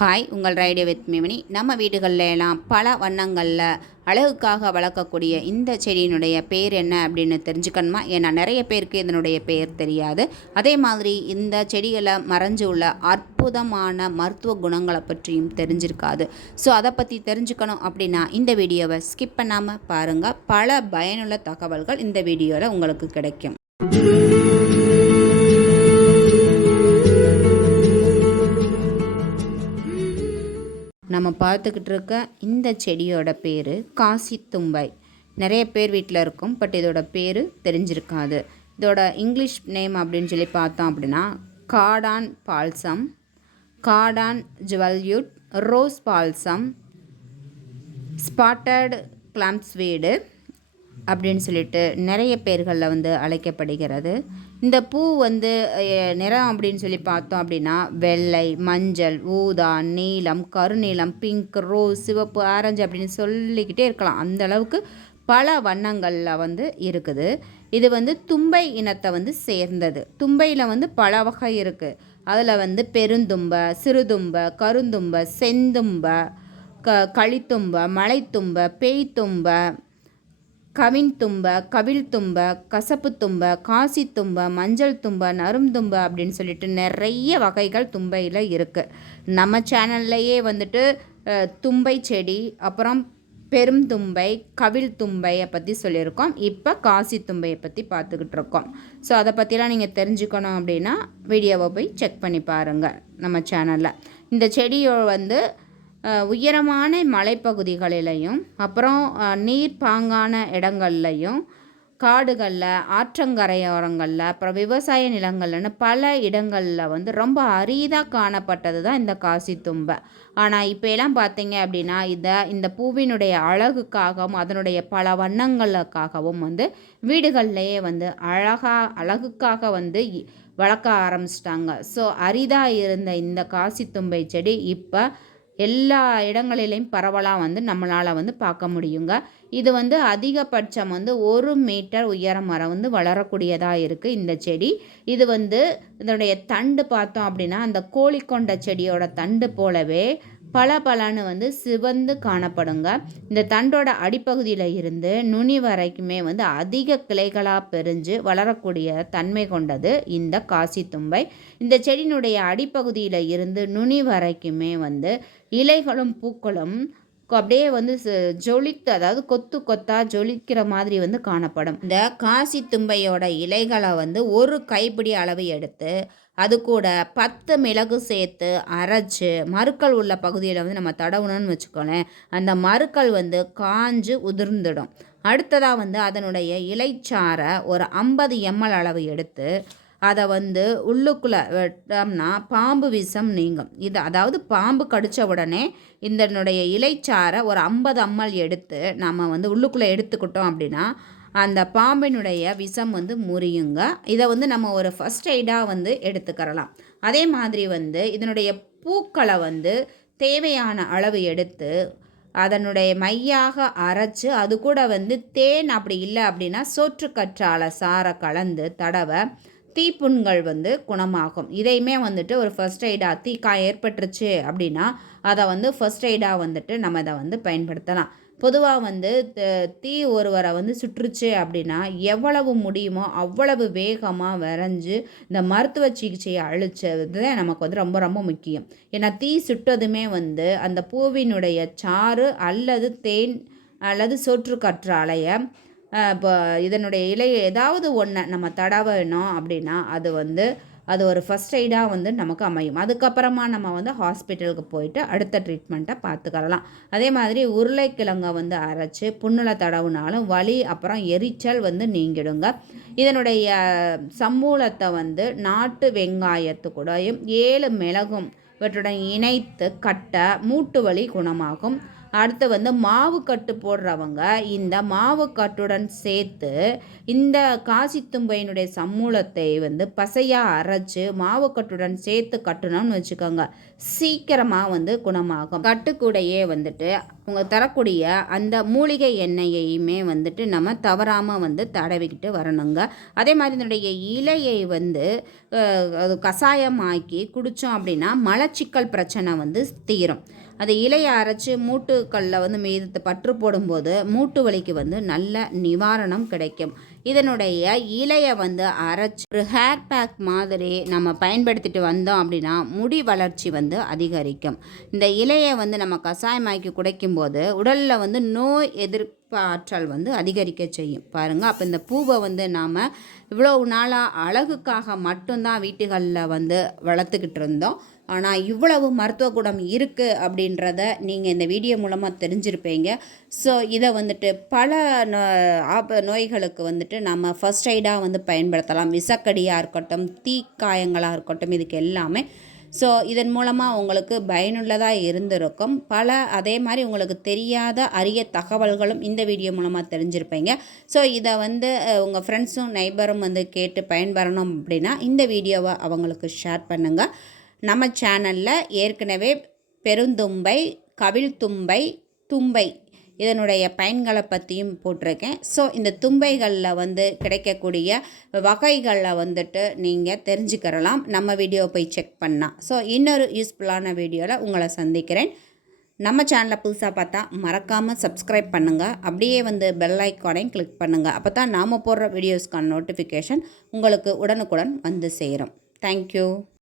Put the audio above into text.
Hi, உங்கள் ரைடியோ with மிமினி. நம்ம வீடுகளில் எல்லாம் பல வண்ணங்களில் அழகுக்காக வளர்க்கக்கூடிய இந்த செடியினுடைய பேர் என்ன அப்படின்னு தெரிஞ்சுக்கணுமா? ஏன்னா நிறைய பேருக்கு இதனுடைய பேர் தெரியாது. அதே மாதிரி இந்த செடிகளை மறைஞ்சு உள்ள அற்புதமான மருத்துவ குணங்களை பற்றியும் தெரிஞ்சிருக்காது. ஸோ அதை பற்றி தெரிஞ்சுக்கணும் அப்படின்னா இந்த வீடியோவை ஸ்கிப் பண்ணாமல் பாருங்கள். பல பயனுள்ள தகவல்கள் இந்த வீடியோவில் உங்களுக்கு கிடைக்கும். நம்ம பார்த்துக்கிட்டு இருக்க இந்த செடியோட பேர் காசித்தும்பை. நிறைய பேர் வீட்டில் இருக்கும், பட் இதோட பேர் தெரிஞ்சிருக்காது. இதோட இங்கிலீஷ் நேம் அப்படின்னு சொல்லி பார்த்தோம் அப்படின்னா கார்டான் பால்சம், கார்டான் ஜுவல்யூட், ரோஸ் பால்சம், ஸ்பாட்டட் கிளாம்ஸ்வீடு அப்படின்னு சொல்லிட்டு நிறைய பேர்களில் அழைக்கப்படுகிறது. இந்த பூ நிறம் அப்படின்னு சொல்லி பார்த்தோம் அப்படின்னா வெள்ளை, மஞ்சள், ஊதா, நீலம், கருநீலம், பிங்க், ரோஸ், சிவப்பு, ஆரஞ்சு அப்படின்னு சொல்லிக்கிட்டே இருக்கலாம். அந்த அளவுக்கு பல வண்ணங்களில் இருக்குது. இது தும்பை இனத்தை சேர்ந்தது. தும்பையில் பல வகை இருக்குது. அதில் பெருந்தும்பை, சிறுதும்பை, கருந்தும்பை, செந்தும்பை, களித்தும்பை, மலைத்தும்பை, பேய்த்தும்பை, கவின்தும்பை, கவிழ்தும்பை, கசப்புத்தும்பை, காசித்தும்பை, மஞ்சள் தும்பை, நறுந்தும்பை அப்படின்னு சொல்லிட்டு நிறைய வகைகள் தும்பையில் இருக்குது. நம்ம சேனல்லையே தும்பை செடி, அப்புறம் பெருந்தும்பை, கவிழ்தும்பையை பற்றி சொல்லியிருக்கோம். இப்போ காசித்தும்பையை பற்றி பார்த்துக்கிட்டு இருக்கோம். ஸோ அதை பற்றிலாம் நீங்கள் தெரிஞ்சுக்கணும் அப்படின்னா வீடியோவை போய் செக் பண்ணி பாருங்கள் நம்ம சேனலில். இந்த செடியோ உயரமான மலைப்பகுதிகளிலையும், அப்புறம் நீர்ப்பாங்கான இடங்கள்லையும், காடுகளில், ஆற்றங்கரையோரங்களில், அப்புறம் விவசாய நிலங்கள்னு பல இடங்களில் ரொம்ப அரிதாக காணப்பட்டது தான் இந்த காசித்தும்பை. ஆனால் இப்போ எல்லாம் பார்த்தீங்க அப்படின்னா இந்த பூவினுடைய அழகுக்காகவும் அதனுடைய பல வண்ணங்களுக்காகவும் வீடுகள்லேயே அழகுக்காக வளர்க்க ஆரம்பிச்சிட்டாங்க. ஸோ அரிதாக இருந்த இந்த காசித்தும்பை செடி இப்போ எல்லா இடங்களிலையும் பரவலாக நம்மளால் பார்க்க முடியுங்க. இது அதிகபட்சம் 1 மீட்டர் உயரம் வரை வளரக்கூடியதாக இருக்குது இந்த செடி. இது இதனுடைய தண்டு பார்த்தோம் அப்படின்னா அந்த கோழிக்கொண்ட செடியோட தண்டு போலவே பலன்னு சிவந்து காணப்படுங்க. இந்த தண்டோட அடிப்பகுதியில் இருந்து நுனி வரைக்குமே அதிக கிளைகளாக பெரிஞ்சு வளரக்கூடிய தன்மை கொண்டது இந்த காசித்தும்பை. இந்த செடியினுடைய அடிப்பகுதியில் இருந்து நுனி வரைக்குமே இலைகளும் பூக்களும் அப்படியே ஜொலித்து, அதாவது கொத்து கொத்தாக ஜொலிக்கிற மாதிரி காணப்படும். இந்த காசித்தும்பையோட இலைகளை ஒரு கைப்பிடி அளவு எடுத்து அது கூட 10 மிளகு சேர்த்து அரைச்சி மருக்கள் உள்ள பகுதியில் நம்ம தடவுணும்னு வச்சுக்கோங்களேன். அந்த மருக்கள் காஞ்சு உதிர்ந்துடும். அடுத்ததாக அதனுடைய இலைச்சாரை ஒரு 50 ml அளவு எடுத்து அதை உள்ளுக்குள்ளே விட்டோம்னா பாம்பு விஷம் நீங்கும். இது அதாவது பாம்பு கடித்த உடனே இதனுடைய இலைச்சாரை ஒரு 50 ml எடுத்து நம்ம உள்ளுக்குள்ளே எடுத்துக்கிட்டோம் அப்படின்னா அந்த பாம்பினுடைய விஷம் முறியுங்க. இதை நம்ம ஒரு ஃபஸ்ட் எய்டாக எடுத்துக்கிறலாம். அதே மாதிரி இதனுடைய பூக்களை தேவையான அளவு எடுத்து அதனுடைய மையாக அரைச்சி அது கூட தேன், அப்படி இல்லை அப்படின்னா சோற்றுக்கற்றாழை சாரை கலந்து தடவை தீப்புண்கள் குணமாகும். இதையுமே ஒரு ஃபர்ஸ்ட் எய்டாக தீக்காய் ஏற்பட்டுருச்சு அப்படின்னா அதை ஃபர்ஸ்ட் எய்டாக நம்ம இதை பயன்படுத்தலாம். பொதுவாக தீ ஒருவரை சுற்றுச்சு அப்படின்னா எவ்வளவு முடியுமோ அவ்வளவு வேகமாக விரைஞ்சு இந்த மருத்துவ சிகிச்சையை அழிச்சது நமக்கு ரொம்ப ரொம்ப முக்கியம். ஏன்னா தீ சுட்டதுமே அந்த பூவினுடைய சாறு அல்லது தேன் அல்லது சோற்றுக்கற்றாழையை இப்போ இதனுடைய இலை ஏதாவது ஒன்று நம்ம தடவணும் அப்படின்னா அது ஒரு ஃபஸ்ட் எய்டாக நமக்கு அமையும். அதுக்கப்புறமா நம்ம ஹாஸ்பிட்டலுக்கு போயிட்டு அடுத்த ட்ரீட்மெண்ட்டை பார்த்துக்கலாம். அதே மாதிரி உருளைக்கிழங்கை அரைச்சி புண்ணில் தடவுனாலும் வலி அப்புறம் எரிச்சல் நீங்கிடுங்க. இதனுடைய சம்மூலத்தை நாட்டு வெங்காயத்து கூடயும் 7 மிளகும் இவற்றுடன் இணைத்து கட்ட மூட்டு வலி குணமாகும். அடுத்து மாவு கட்டு போடுறவங்க இந்த மாவு கட்டுடன் சேர்த்து இந்த காசித்தும்பையினுடைய சம்மூலத்தை பசையாக அரைச்சி மாவு கட்டுடன் சேர்த்து கட்டணும்னு வச்சுக்கோங்க. சீக்கிரமாக குணமாகும். கட்டுக்கூடையே அவங்க தரக்கூடிய அந்த மூலிகை எண்ணெயையுமே வந்துட்டு நம்ம தவறாமல் வந்து தடவிக்கிட்டு வரணுங்க. அதே மாதிரி இதனுடைய இலையை வந்து அது கஷாயமாக்கி குடித்தோம் அப்படின்னா மலச்சிக்கல் பிரச்சனை வந்து தீரும். அது இலையை அரைச்சி மூட்டுக்களில் வந்து மீது பற்று போடும்போது மூட்டு வலிக்கு வந்து நல்ல நிவாரணம் கிடைக்கும். இதனுடைய இலையை வந்து அரைச்சி ஒரு ஹேர் பேக் மாதிரி நம்ம பயன்படுத்திட்டு வந்தோம் அப்படின்னா முடி வளர்ச்சி வந்து அதிகரிக்கும். இந்த இலையை வந்து நம்ம கஷாயமாக்கி குடிக்கும்போது உடலில் வந்து நோய் எதிர்ப்பு ஆற்றல் வந்து அதிகரிக்க செய்யும் பாருங்கள். அப்போ இந்த பூவை வந்து நாம் இவ்வளவு நாளாக அழகுக்காக மட்டும்தான் வீட்டுகளில் வந்து வளர்த்துக்கிட்டு இருந்தோம். ஆனால் இவ்வளவு மருத்துவ குணம் இருக்குது அப்படின்றத நீங்கள் இந்த வீடியோ மூலமாக தெரிஞ்சிருப்பீங்க. ஸோ இதை வந்துட்டு பல நோய்களுக்கு வந்துட்டு நம்ம ஃபர்ஸ்ட் எய்டாக வந்து பயன்படுத்தலாம். விஷக்கடியாக இருக்கட்டும், தீக்காயங்களாக இருக்கட்டும், இதுக்கு எல்லாமே. ஸோ இதன் மூலமாக உங்களுக்கு பயனுள்ளதாக இருந்திருக்கும். அதே மாதிரி உங்களுக்கு தெரியாத அரிய தகவல்களும் இந்த வீடியோ மூலமாக தெரிஞ்சிருப்பீங்க. ஸோ இதை வந்து உங்கள் ஃப்ரெண்ட்ஸும் நெய்பரும் வந்து கேட்டு பயன்பெறணும் அப்படின்னா இந்த வீடியோவை அவங்களுக்கு ஷேர் பண்ணுங்கள். நம்ம சேனலில் ஏற்கனவே பெருந்தும்பை, கவிழ்தும்பை, தும்பை இதனுடைய பயன்களை பற்றியும் போட்டிருக்கேன். ஸோ இந்த தும்பைகளில் வந்து கிடைக்கக்கூடிய வகைகளில் வந்துட்டு நீங்கள் தெரிஞ்சுக்கிறலாம் நம்ம வீடியோ போய் செக் பண்ணால். ஸோ இன்னொரு யூஸ்ஃபுல்லான வீடியோவில் உங்களை சந்திக்கிறேன். நம்ம சேனலை புதுசாக பார்த்தா மறக்காமல் சப்ஸ்கிரைப் பண்ணுங்கள். அப்படியே வந்து பெல் ஐக்கானையும் கிளிக் பண்ணுங்கள். அப்போ தான் நாம் போடுற வீடியோஸ்க்கான நோட்டிஃபிகேஷன் உங்களுக்கு உடனுக்குடன் வந்து சேரும். தேங்க்யூ.